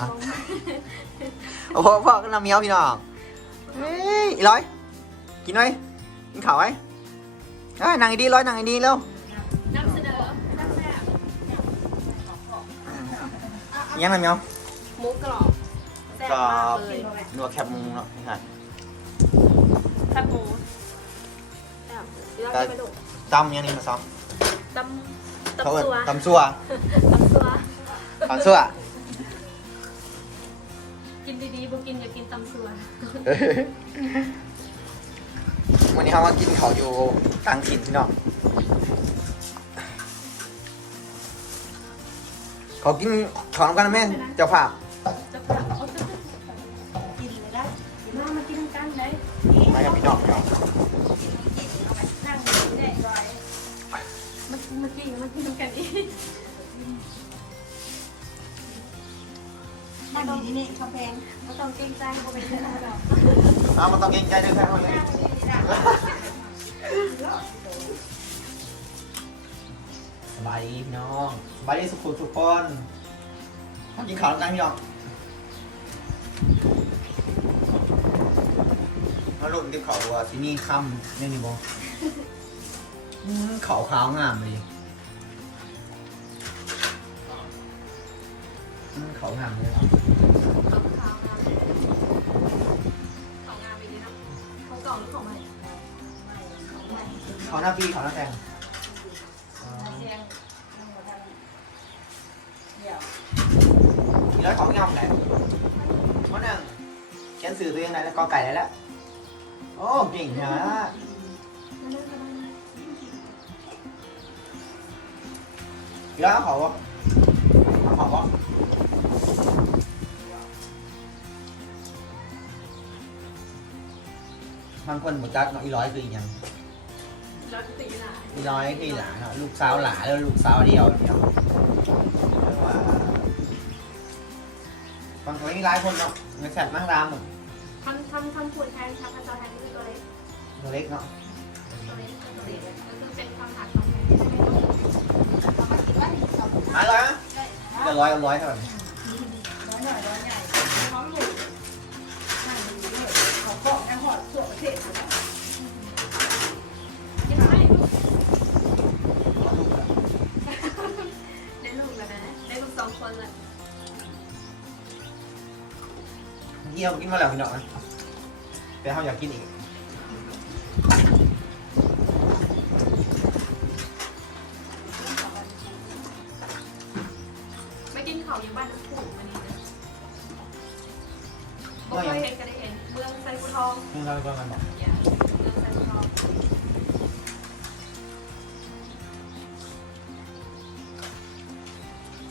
ทานผู้ชมโอ้โหพ่อก็นำเมียวพี่น้องเฮ้ยอีร้อย กินหน่อยกินข้าวไว้เอ้ยนั่งดีๆร้อยนั่งดีๆเร็วนำเสนอน้ำแซ่บยังไงเมียวหมูกรอบแซ่บก็มากเลยนัวแคบหมูเนาะนี่ค่ะแซ่บหมูแซ่บแล้วก็ไปดูตำยังนี่มาซ้อมตำเขาตำซัวตำซัวตำซัวตำซัวกิน ดีๆบุกินอย่ากินตำซัววันนี้เขามากินเขาวอยู่กลางถิ่นพี่น้องเขากินของกันนะแม่เจ้าภาพจะพาเอาจะกินเลยได้มามากินกันได้มากับพี่น้องเนาะนั่งกินได้ร้อยมามากินมากินกันอี กนั่งดีนี่กำแพงมาต้องเกรงใจเขาไปเรื่อยๆหรอกเอามาต้องเกรงใจด้วยแค่คนเลยสบายดีพี่น้องสบายดีสุขุมทุกคนมากินข้าวกันพี่น้องมาลุ่มที่เขาว่าที่นี่ค่ำนี่นี่บอมเขาขาวงามเลย เขางามเลยเขาขาวงามของงามไปดีนะของเก่าหรือของใหม่เขาหน้าพี่เขาหน้าแตงเสียงแดงเดี๋ยวมีร้อยของงามไหนวันหนึ่งเขียนสื่อตัวเองไหนแล้วกอไก่ได้แล้วโอ้เก่งนะมีร้อยเอขาวะเอวะ บางคนหมดจักเนาะอีร้อยคืออีหยังแล้วตีหนาอีร้อยคืออีหลาเนาะลูกสาวหลาแล้วลูกสาวเดียวเดียวเรียกว่าบางคนมีหลายคนเนาะไม่แซ่บมากรามหมดทำทำทำพูดแทนทำพันจอแทนนี่คือตัวเล็กตัวเล็กเนาะตัวเล็กตัวเล็กก็คือเป็นคำถามของแทนเอามากินว่าที่สองหายร้อยนะจะร้อยเอาร้อยเท่าไหร่ร้อยห น่อยร้อยใหญ่พร้อมหมูนั่งดีๆเลยเขาเกาะแค่หอดทั่วประเทศเลยยังไม่ได้ลูกแล้วนะได้ลูกสองคนเลยเยี่ยมกินมาแล้วพี่น้องนะแต่เขาอยากกินอีก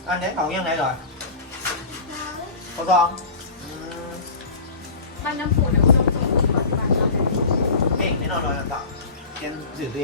อันนี้เขายังไงหรอเขาซองอืมบ้านน้ำผูเนี่ยอุดมสมบูรณ์กว่าที่บ้านเราเลยเก่งแน่นอนเลยต่อเขียนสื่อตัวเ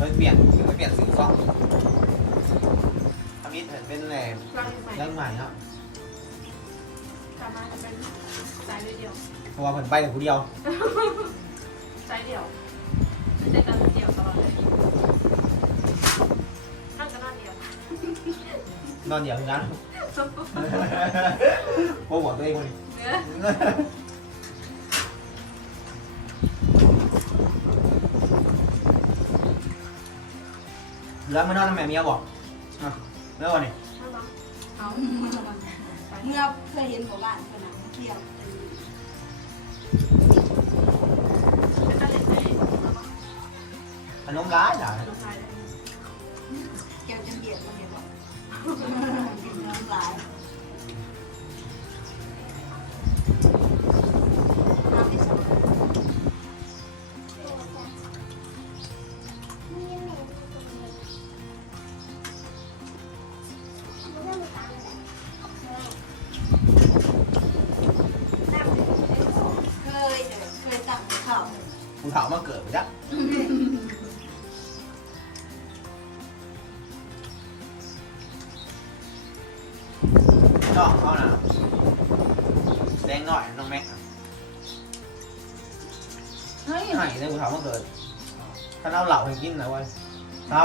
เลยเปลี่ยนเลยเปลี่ยนสีซ้อมทำนี้เป็นแหล่เราอยู่ใหม่เรื่องใหม่เนาะกลับมาจะเป็นสายเดียวเพราะว่าผมไปแต่ผู้เดียวสายเดียวเจอกันเดียวตลอดเลยนั่งกันนั่งเดียวนอนเดียวทั้งนั้นโปรโมทตัวเองคนนี้เนื้อ แล้วมานอนทำไมเมียบอกอะแล้ววันนี้เอาเมื่อเคยเห็นหมู่บ้านขนาดเที่ยวขนมร้ายเหรอแกจะเบียดมาเห็นบอกขนมร้าย ภูเขามาเกิดไปจ้ะน้องเขาน่ะแดงหน่อยน้องแม็กอะให้ให้ในภูเขามาเกิด ถ้าเราเหล่าให้กินนะเว้ยเรา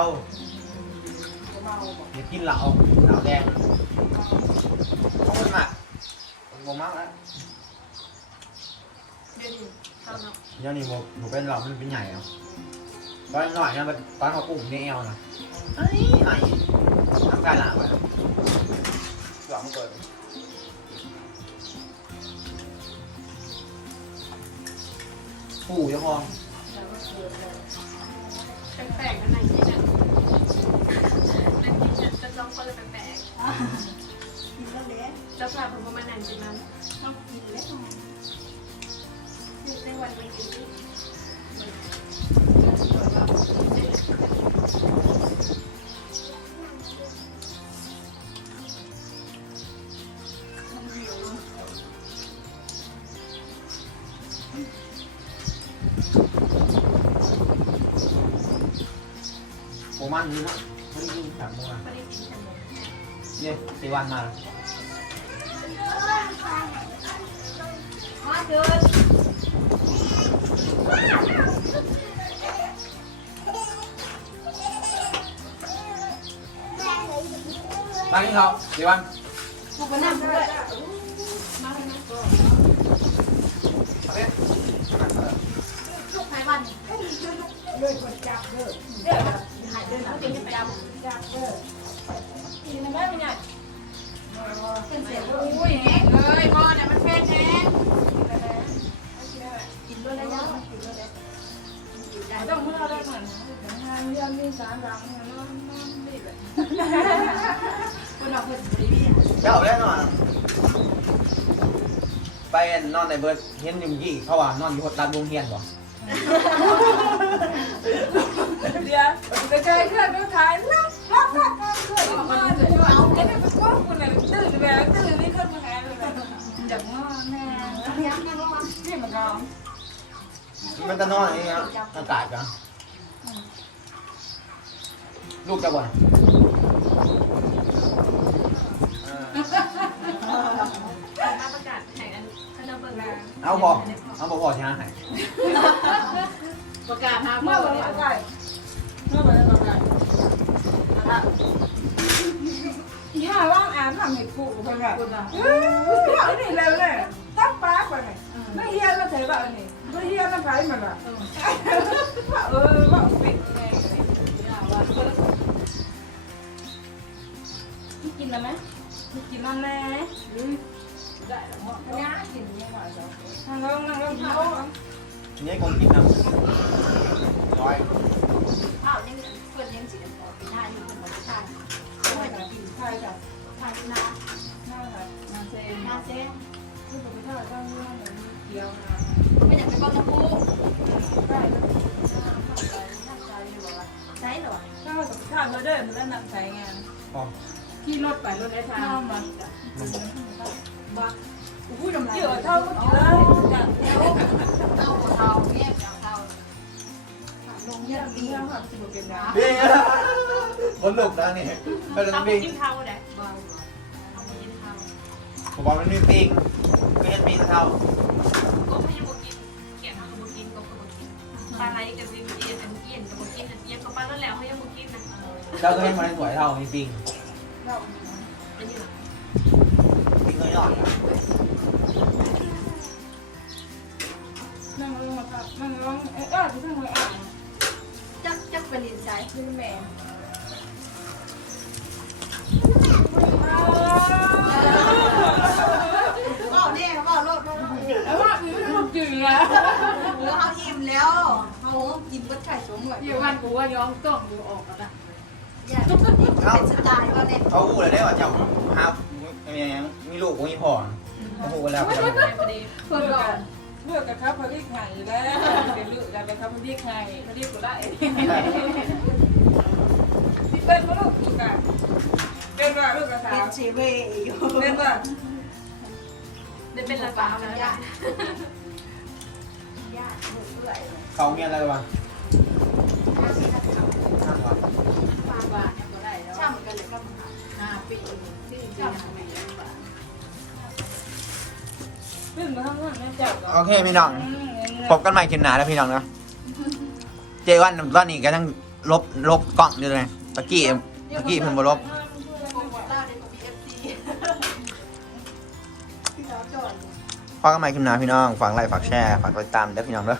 เมาบอกอย่ากินเหล่าเหล่าแดงเพราะมันหมักมันบ่มากแล้ว เดี๋ยวดิ ข้าวเนาะเดี๋ยวนี้บ่บ่เป็นเหล่ามันเป็นใหญ่อะตอนหน่อยนะมันตอนเขาปุ่มในเอวนะไอ้ไอ้ทำการหลับไปหลับมันเกิดปู่เจ้าของแล้วก็เกิดเลยแปลกๆกันไหนที่เนี่ยนั่นที่จะจะจ้องคนเลยแปลกกินแล้วเละๆจะพาผมประมาณนั้นจริงนั้นต้องกินแล้วในวันวันกินที่มันหิว โมมันนี่นะไม่ได้กินจากโมมันไม่ได้กินขนมเนี่ยสีวันมามาเดินมาที่เขาสี่วันพวกมันนั่งด้ว นะเอาเนี่ยลูกไทยวันเลยคนจับเเรื่องนี้สามหลังนอนนอนดีแบบคนเราเพิ่นบริวีเจ้าแล้วนอนไปนอนในเบิร์ดเฮียนยุ่งยี่เขาว่านอนอยู่หดรัดวงเฮียนบ่เดี๋ยวกระจายเครื่องก็ขายรับรับรับรับเครื่องมาเดี๋ยวเอาเดี๋ยวไปก้มคุณเลยตื่นแบบตื่นนี่เครื่องมาแหงเลยจากงอแม่ยังยังระวังนี่มันร้องมันจะนอนอย่างนี้นะอากาศกัน ลูกจะบ่นเออมาประกาศแข่งอันคณะเบิร์เอาพอเอาพอพอชนะให้ประกาศหาเมื่เมื่ออวัวันนประกาศเมื่อวันประกาศย่าว่างอ่านทำให้กูประกาศเฮ้ยอันนี้เลยเลยตั้งปากไปไหนไม่เฮียแล้วเธอแบบนี้ไม่เฮียแล้วใครมันล่ะเออว่าปิด กินแล้วไหมกินแล้วแน่ได้แล้วมั้งย่ากินยังไงจ๊ะนั่งลงนั่งลงนั่งลงนี่คนกินน้ำร้อยข้าวยังเพิ่นยังสิได้พอปีหน้าอยู่เป็นบ่ได้ทานเอาไว้จะกินใช่จ้ะทานนานั่งค่ะนั่งเซนนาเซ่คือผมไม่ใช่ต้องเรื่องเหมือนเดียวนะไม่อยากไปกองน้ำปูได้ใช่เหรอถ้าเราสัมภาษณ์เราเดินแล้วนำใช้งานพอ ขี่รถไปรถไอ้ทางมาบ้าอู้ดำลายเยอะเท่ากันเลยจังเอาเท้าเนี่ยเอาเท้าลงเยเยี่ยอะมมีดีเรื่องความสุขเป็นนะพี่บนหลุกนะนี่ก็จะเอาไปปิ้งกินข้าวได้เบาเอาไปกินข้าวผมบอกมันมีปิ้งก็จะปิ้งเท่าก็ไม่ยังกินเขียนทางกับกินก็กับกินปลาไหลกับซิมเอียนกับเอียนกับกินเอียนกับปลาแล้วแล้วเขายังกินนะเจ้าก็ให้มันสวยเท่ามีปิ้งอั นนี้หรอปิ้งน้อยนั่งลงมาครับนั่งลงเอออะที่นั่งเลยอะจักจักเป็นลินใจนี่แม่ก็เนี่ยเขาบอกโลดโลดแล้วว่าอือมันจืดอะแล้วเขาอิ่มแล้วเขากินเบิดไข่สมเลยเดี๋ยววันกูว่าย้อมต้องดูออกแล้วนะ อย่าเป็นสไตล์ว่าเนี่ยเขาพูดเลยได้ว่าเจ้าครับมีมีลูกมีพ่อเขาพูดแล้วพอดีเพื่อนก่อนเลือกกับเขาพอดีไงแล้วเป็นลูกแล้วเป็นเขาพอดีไงพอดีกูได้ที่เป็นก็ลูกลูกกันเป็นว่าลูกกับสาเป็นวเซเวอยู่เป็นว่าได้เป็นละสาวแล้วญาติญาติเอื่อยเขาเมียอะไรวะญาติที่นักข่าวนั่นวะปา บาทก็ได้แล้วช่างกันเลยก็มาห้าปีที่จริงไม่ได้บาทขึ้นมาข้งล่างแม่เจ้าโอเคพี่น้อง พบกันใหม่คลิปหน้าแล้วพี่น้องนะเจวันตอนนี้ก็ต้องลบลบกล้องอยู่เลยตะกี้ตะกี้เพิ่งบ่ลบโปรโมทล่าในตัว BFC ที่เราจอดพบกันใหม่คลิปหน้าพี่น้องฝากไลค์ฝากแชร์ฝากติดตามเด้อพี่น้องเด้อ